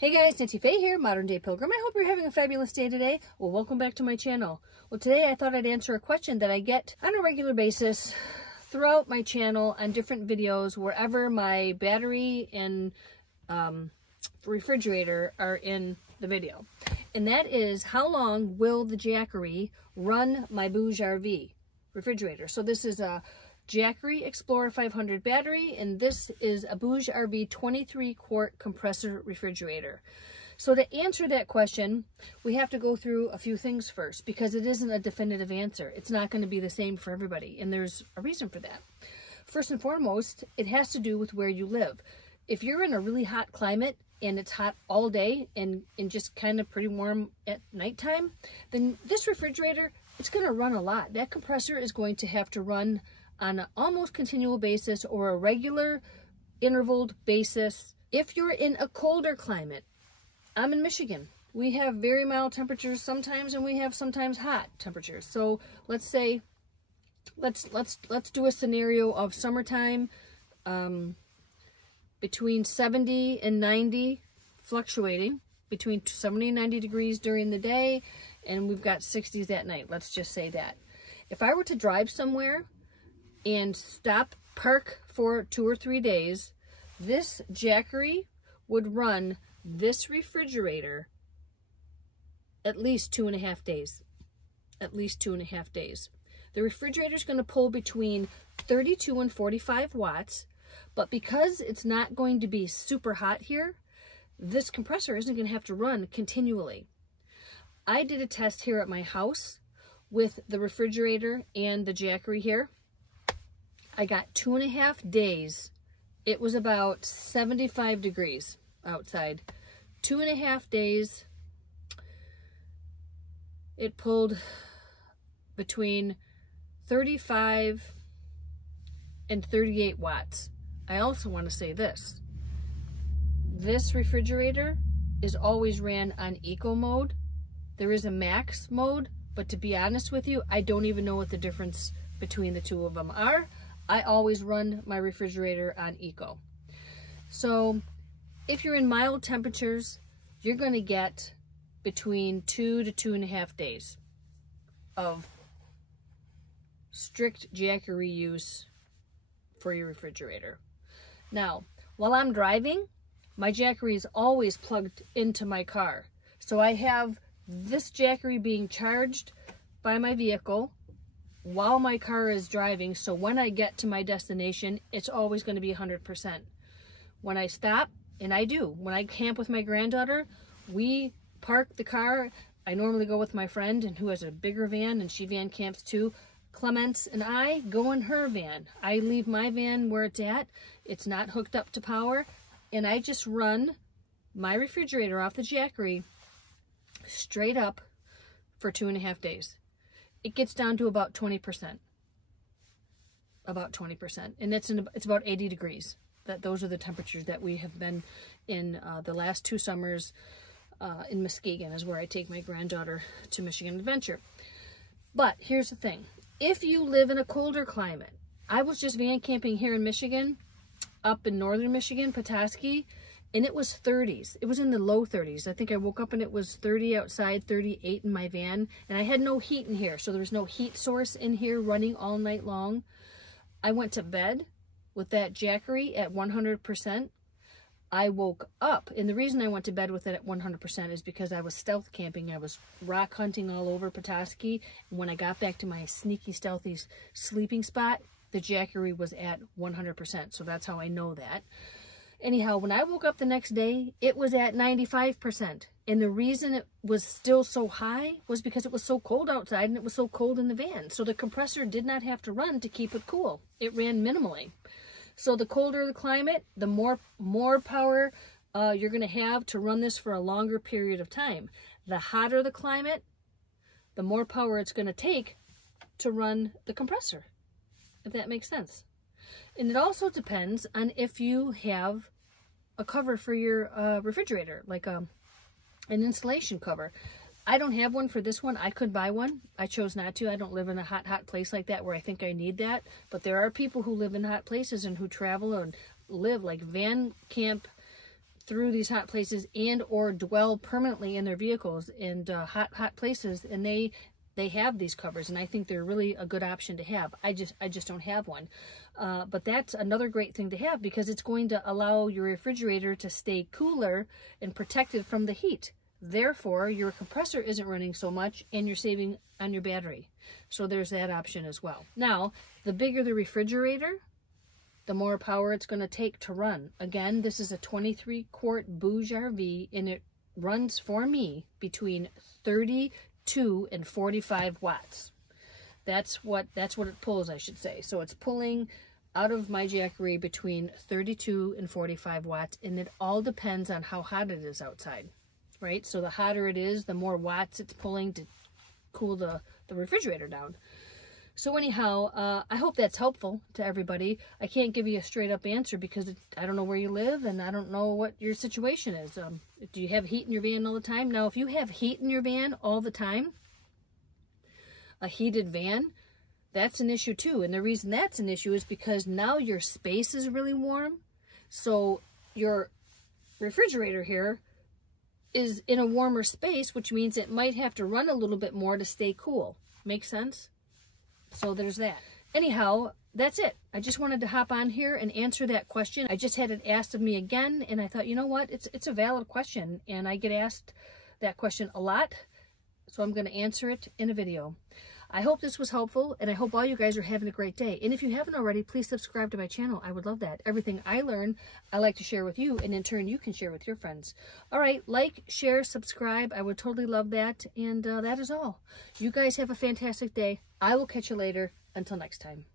Hey guys, Nancy Faye here, Modern Day Pilgrim. I hope you're having a fabulous day today. Well, welcome back to my channel. Well, today I thought I'd answer a question that I get on a regular basis throughout my channel on different videos, wherever my battery and refrigerator are in the video. And that is, how long will the Jackery run my Bougerv refrigerator? So this is a Jackery Explorer 500 battery, and this is a Bougerv 23-quart compressor refrigerator. So to answer that question, we have to go through a few things first, because it isn't a definitive answer. It's not going to be the same for everybody, and there's a reason for that. First and foremost, it has to do with where you live. If you're in a really hot climate and it's hot all day and just kind of pretty warm at nighttime, then this refrigerator, it's going to run a lot. That compressor is going to have to run on an almost continual basis or a regular intervaled basis. If you're in a colder climate, I'm in Michigan. We have very mild temperatures sometimes, and we have sometimes hot temperatures. So let's say, let's do a scenario of summertime, between 70 and 90, fluctuating between 70 and 90 degrees during the day, and we've got 60s at night. Let's just say that. If I were to drive somewhere and park for 2 or 3 days, this Jackery would run this refrigerator at least 2.5 days. At least 2.5 days. The refrigerator is going to pull between 32 and 45 watts, but because it's not going to be super hot here, this compressor isn't going to have to run continually. I did a test here at my house with the refrigerator and the Jackery here. I got 2.5 days. It was about 75 degrees outside. 2.5 days. It pulled between 35 and 38 watts. I also want to say this. This refrigerator is always ran on eco mode. There is a max mode, but to be honest with you, I don't even know what the difference between the two of them are. I always run my refrigerator on eco. So if you're in mild temperatures, you're going to get between 2 to 2.5 days of strict Jackery use for your refrigerator. Now, while I'm driving, my Jackery is always plugged into my car. So I have this Jackery being charged by my vehicle while my car is driving, so when I get to my destination, it's always going to be 100%. When I stop, and I do, when I camp with my granddaughter, we park the car. I normally go with my friend, and who has a bigger van, and she van camps too. Clements and I go in her van. I leave my van where it's at. It's not hooked up to power, and I just run my refrigerator off the Jackery straight up for 2.5 days. It gets down to about 20%. About 20%. And it's about 80 degrees. Those are the temperatures that we have been in the last 2 summers in Muskegon, is where I take my granddaughter to Michigan Adventure. But here's the thing. If you live in a colder climate, I was just van camping here in Michigan, up in northern Michigan, Petoskey, and it was 30s. It was in the low 30s. I think I woke up and it was 30 outside, 38 in my van. And I had no heat in here, so there was no heat source in here running all night long. I went to bed with that Jackery at 100%. I woke up, and the reason I went to bed with it at 100% is because I was stealth camping. I was rock hunting all over Petoskey. And when I got back to my sneaky, stealthy sleeping spot, the Jackery was at 100%. So that's how I know that. Anyhow, when I woke up the next day, it was at 95%. And the reason it was still so high was because it was so cold outside and it was so cold in the van. So the compressor did not have to run to keep it cool. It ran minimally. So the colder the climate, the more power you're going to have to run this for a longer period of time. The hotter the climate, the more power it's going to take to run the compressor, if that makes sense. And it also depends on if you have a cover for your refrigerator, like an insulation cover. I don't have one for this one. I could buy one. I chose not to. I don't live in a hot place like that where I think I need that. But there are people who live in hot places and who travel and live, like van camp through these hot places and or dwell permanently in their vehicles in hot places, and they have these covers, and I think they're really a good option to have. I just don't have one. But that's another great thing to have, because it's going to allow your refrigerator to stay cooler and protected from the heat. Therefore, your compressor isn't running so much and you're saving on your battery. So there's that option as well. Now, the bigger the refrigerator, the more power it's going to take to run. Again, this is a 23-quart Bougerv, and it runs for me between 32 and 45 watts. That's what it pulls, I should say. So it's pulling out of my Jackery between 32 and 45 watts, and it all depends on how hot it is outside, right? So the hotter it is, the more watts it's pulling to cool the refrigerator down. So anyhow, I hope that's helpful to everybody. I can't give you a straight up answer because I don't know where you live and I don't know what your situation is. Do you have heat in your van all the time? Now, if you have heat in your van all the time, a heated van, that's an issue too. And the reason that's an issue is because now your space is really warm. So your refrigerator here is in a warmer space, which means it might have to run a little bit more to stay cool. Make sense? So there's that. Anyhow, that's it. I just wanted to hop on here and answer that question. I just had it asked of me again, and I thought, you know what? It's a valid question, and I get asked that question a lot, so I'm going to answer it in a video. I hope this was helpful, and I hope all you guys are having a great day. And if you haven't already, please subscribe to my channel. I would love that. Everything I learn, I like to share with you, and in turn, you can share with your friends. All right, like, share, subscribe. I would totally love that, and that is all. You guys have a fantastic day. I will catch you later. Until next time.